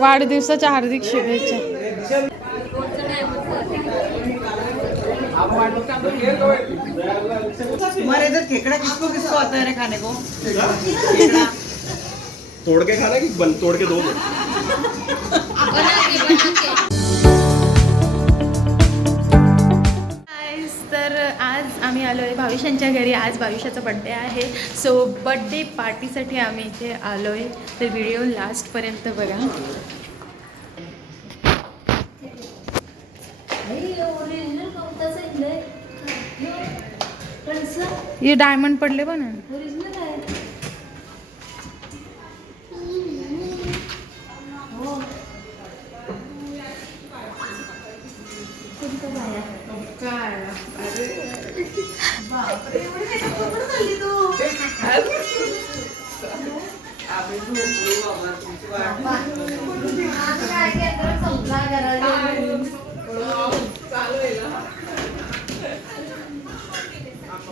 वाढदिवसाच्या हार्दिक शुभेच्छा. खेकड़ा किसको किसको आता है रे खाने को? तोड़ के खाना कि तोड़ के दो. तर आज आम्ही आलो आहे भाविशांच्या घरी. आज भाविशाचा बड्डे आहे. सो बड्डे पार्टीसाठी आम्ही इथे आलो आहे. तर व्हिडिओ लास्टपर्यंत बघा. हे डायमंड पडले पण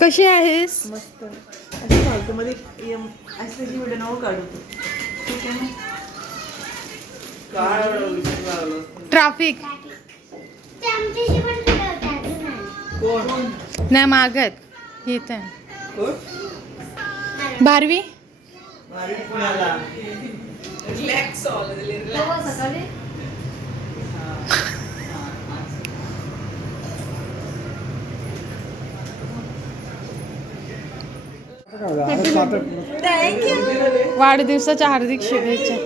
कशी आहेस? मस्त. असं फालतू मध्ये असं व्हिडिओ नाव काढू. ठीक आहे ना. ट्रॅफिक नाही मागत येत बारवी. वाढदिवसाच्या हार्दिक शुभेच्छा.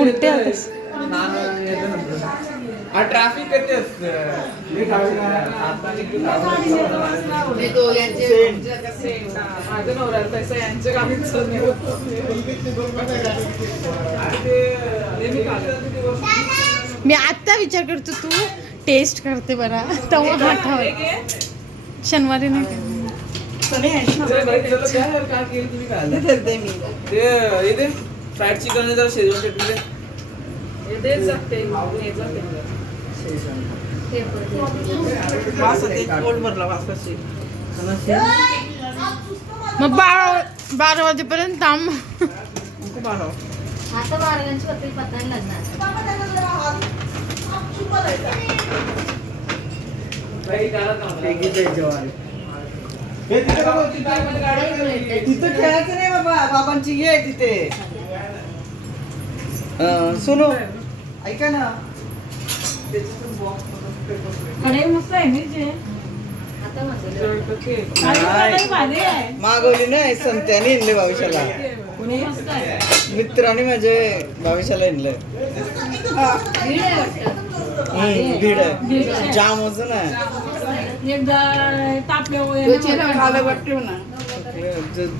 उलटे ट्रॅफिक मी आता विचार करतो तू टेस्ट करते बरा तेव्हा हातावर शनिवारी नाही फ्राईड चिकन जरा शेजवान चटणी मग 12 वाजेपर्यंत थांब. आता बारगांची पत्रिक पत्तायला लागणार. तिथं खेळायचं नाही बाबा. बाबांची ये तिथे. सोनो ऐका ना. मागवली नाही संत्याने आणले भविष्याला. मित्राने माझे भविष्याला आणलंय. भीड आहे जाम होत ना.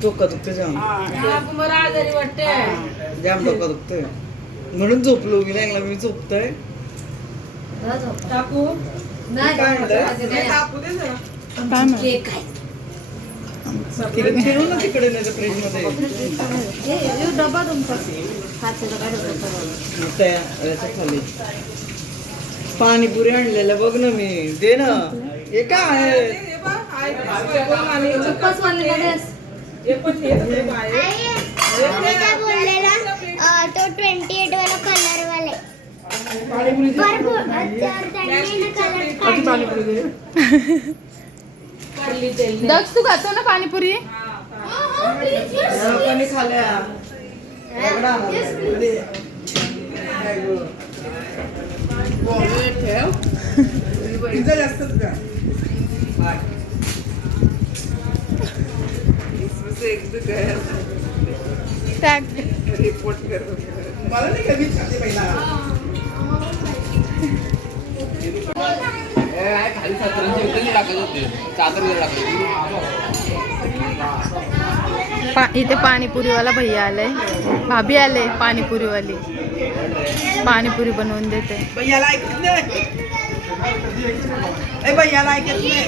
डोकं दुखतं जाम. जाम डोकं दुखतंय म्हणून झोपलो. मी लागला मी झोपतोय. फिरू ना तिकडे नाही फ्रीज मध्ये डबा तुमचा खाली पाणीपुरी आणलेलं बघ ना मी. दे ना. हे काय आहे? तो 28 वाला कलर वाले दक्ष तू खातो ना पाणीपुरी? खाल्या रिपोर्ट कर. मला नाही कधी खाते पहिला. खाली सतरांचे विकत टाकत होते. चादर इथे पाणीपुरीवाला भैया आलाय. भाभी आले पाणीपुरीवाली. पाणीपुरी बनवून देते. भैयाला ऐकत नाही. भैयाला ऐकत नाही.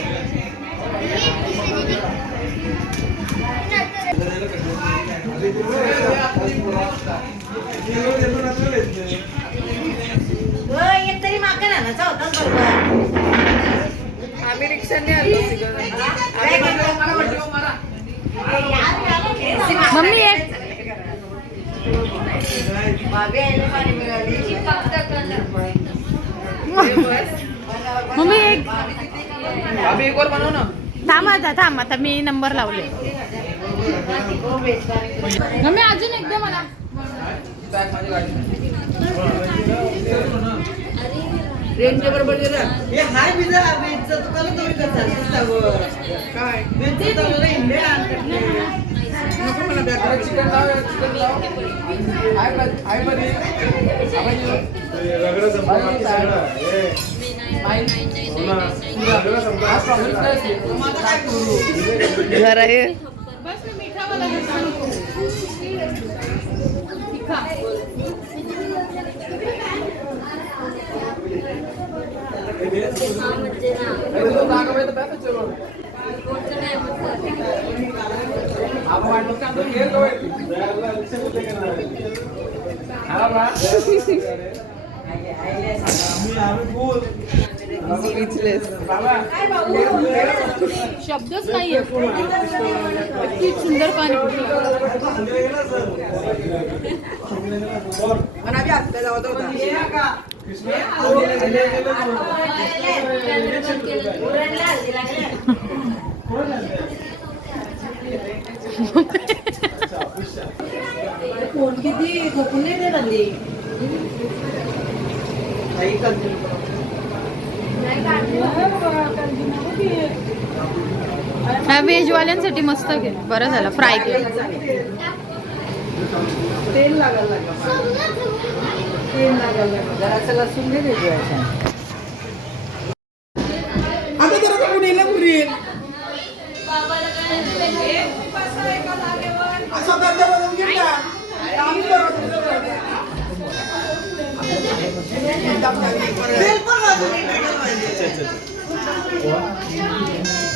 तरी माका नानाचा होता बरोबर. आम्ही रिक्षाने आलो. मम्मी एक भाभी आईला पाणी मिळाली मम्मी एक अभी एक और बनव ना. थांब आता मी नंबर लावले मम्मी अजून एकदा मला बॅग माझी गाडी. ट्रेनच्या बरोबर गेलं हे हाय बिजा वेजचं दुकान तुम्ही करता काय वेजचं चाललं इंडिया नको मला बॅग अरे चिकन लाव, चिकन लाव. हाय बरी. रगडा संपला बाकी सगळं. आज प्रॉब्लेम काय असेल? जरा हे बस मी मिठावाला घेतो. तिखा. अरे तो जागा पाहिजे तर बॅग चलो. आपण वाटलं का आमचं गेलं का वाटली? हा बा. बाबा. शब्दच नाहीये किती सुंदर पाणीपुरी आणि आम्ही आत्ता जावत होता कोण किती झोपून नाही देत हल्ली. ह्या व्हेजवाल्यांसाठी मस्त केलं बरं झालं फ्राय केलं तेल लागायला जरासं लसूण दे देतो आता जरा पुढेला पुरी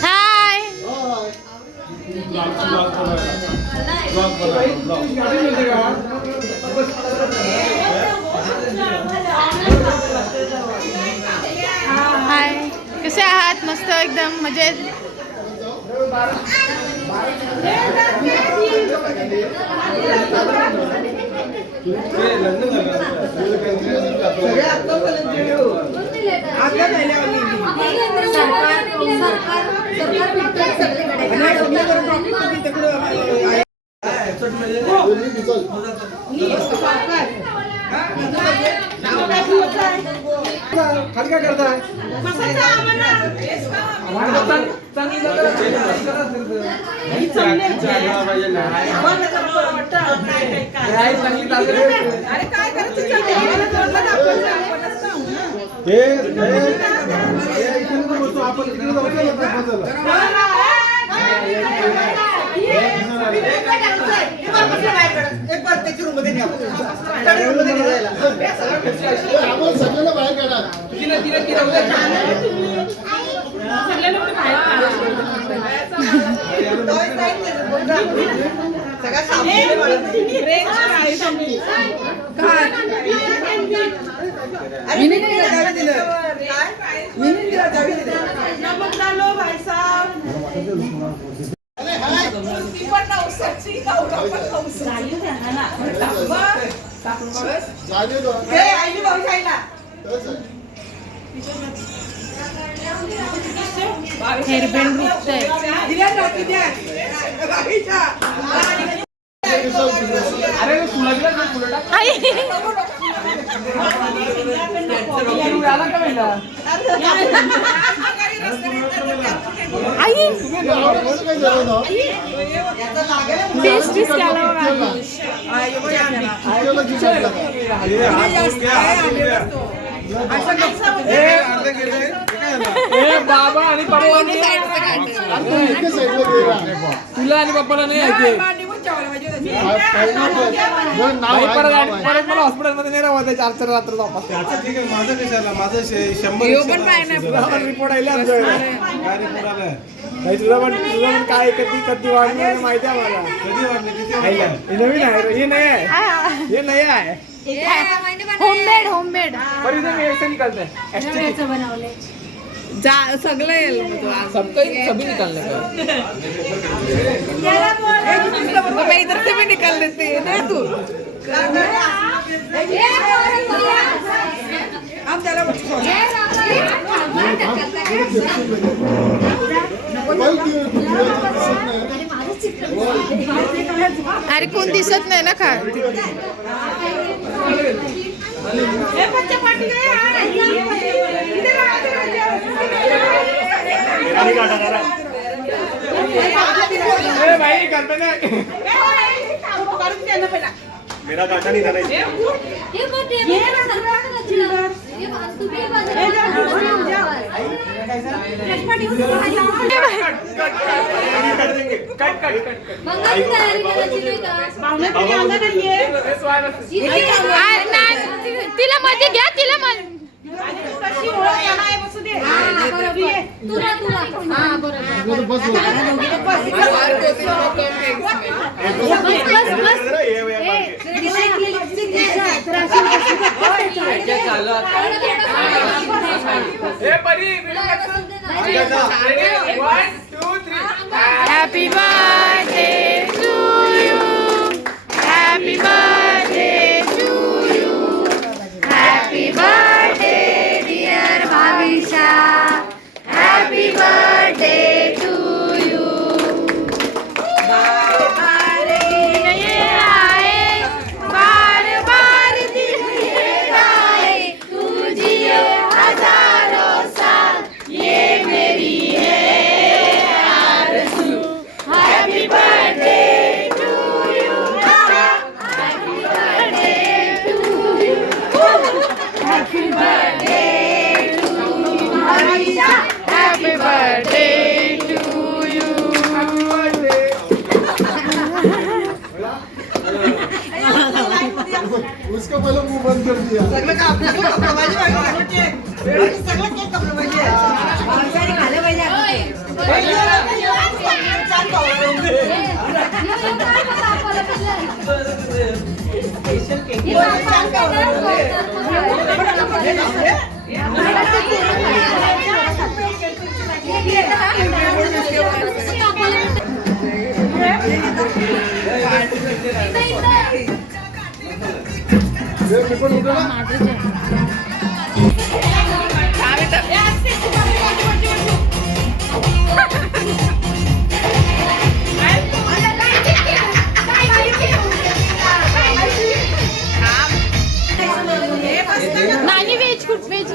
हाय हाय कसे आहात मस्त एकदम मजेत खाली काय करताय आपण इकडे जाऊ सगळ्यांना बाहेर काढा हेअरबँड रुपतंय अरे फुलगला ना फुलटा. आई आला का पहिला? आई टेस्ट बाबा आणि पप्पा तुला आणि पप्पाला नाही ऐकते. परत मला हॉस्पिटलमध्ये नाही राहत 4 रात्र वापस. ठीक आहे माझं कशाला माझं 100 रिपोर्ट आले आमच्या तुझा पण काय कधी वाढणार माहिती आहे मला. कधी वाढले किती हे नवीन आहे हे नाही आहे हे नाही आहे होममेड पर इधर मेरे से निकलते हैं सगळं येईल सभी निकालने का इधर से भी निकाल देते हैं ना तू अरे कोण दिसत नाही ना खा भाई करते नाही मेरा काटा नहीं था ना तिला मध्ये घ्या तिला Happy birthday to you. Happy birthday to you. Happy birthday dear Bhavisha. Happy birthday to you. बार दिन ये आए, बार दिन ये आए, तू जिए हजारों साल, ये मेरी है आरज़ू. Happy birthday to you. Happy birthday to you. Happy birthday to Bhavisha. Happy birthday to you. Happy birthday. उसका पहले मुंह बंद कर दिया सगळं का आपलं कपडं पाहिजे सगळं केक कपडं पाहिजे माणसाने खाल्लं पाहिजे स्पेशल केक मी पण उठलो ना नानी व्हेज कुठ व्हेज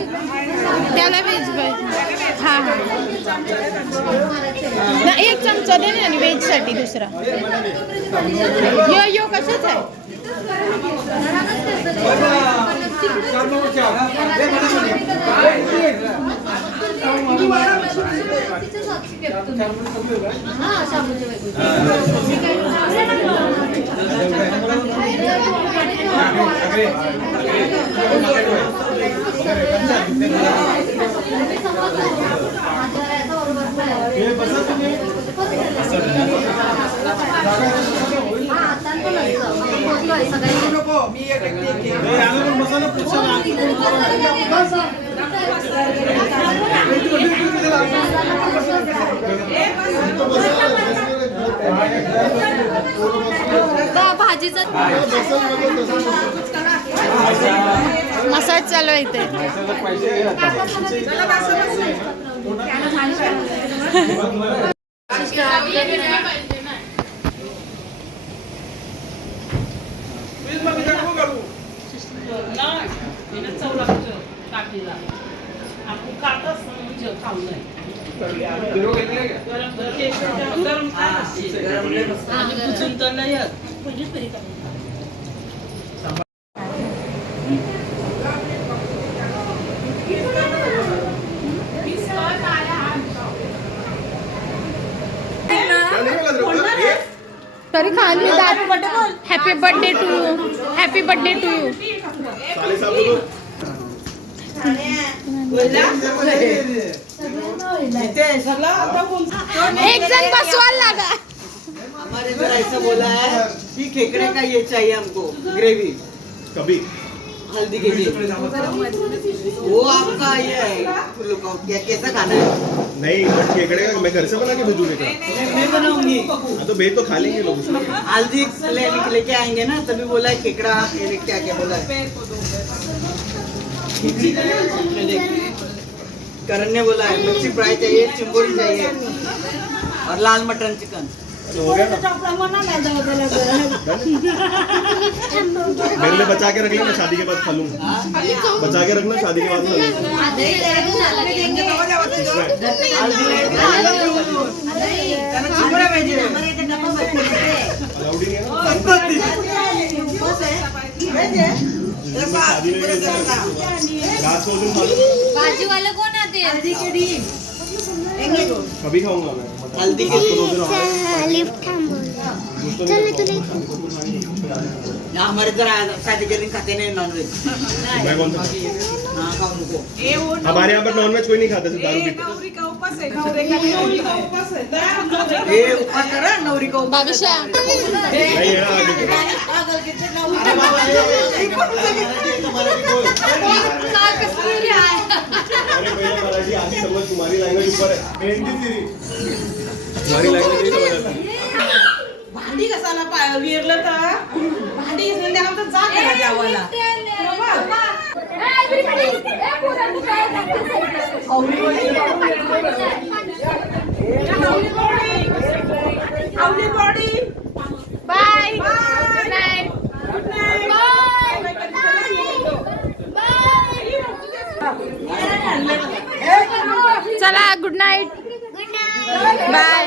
त्याला व्हेज पाहिजे हां हां एक चमचा दे ना व्हेज साठी दुसरा यो यो कशाच आहे मसाला भाजीचा मसाज चालू आहे इथे तरी खाली happy birthday to you happy birthday to you एक जण बसवायला लागा हमारे इधर ऐसा बोला है कि खेकड़े का ये चाहिए हमको ग्रेवी कभी हल्दी के लिए वो आपका ये है कैसा खाना है? नहीं बट केकड़े का मैं घर से बना के भेजू केकड़ा मैं बनाऊंगी हाँ तो भेज तो खा लेंगे लोग उसको। हल्दी लेके आएंगे ना तभी बोला है केकड़ा ये क्या क्या बोला है करण ने बोला है मच्छी फ्राई चाहिए चिंगोड़ी चाहिए और लाल मटन चिकन तो हो गया ना मेरे लिए बचा के रख लेना शादी के बाद खा लूंगा बचा के रखना शादी के बाद खा लूंगा चिंगोड़ा भेजिए अलाउड ही नहीं है ना शादी में रात को दिन खा लूंगा भाजी वाला कोण आते कभी खाऊंगा मैं हल्दी के रात को 2 दिन और यहाँ हमारे इधर शादी के दिन खाते नहीं नॉनवेज मैं कौन सा हाँ खाओ उनको हमारे यहाँ पर नॉनवेज कोई नहीं खाता सिर्फ दारू पीते ये ऊपर करा नवरी को भविष्य नहीं है ना आगे के। अरे पहले मराठी आधी समझ तुम्हारी लैंग्वेज ऊपर है तुम्हारी लैंग्वेज नहीं समझ आता भांडी कसाला विरलं तर भांडी घेऊन द्यायला तर जा करा जेवायला बाय गुड नाईट चला गुड नाईट बाय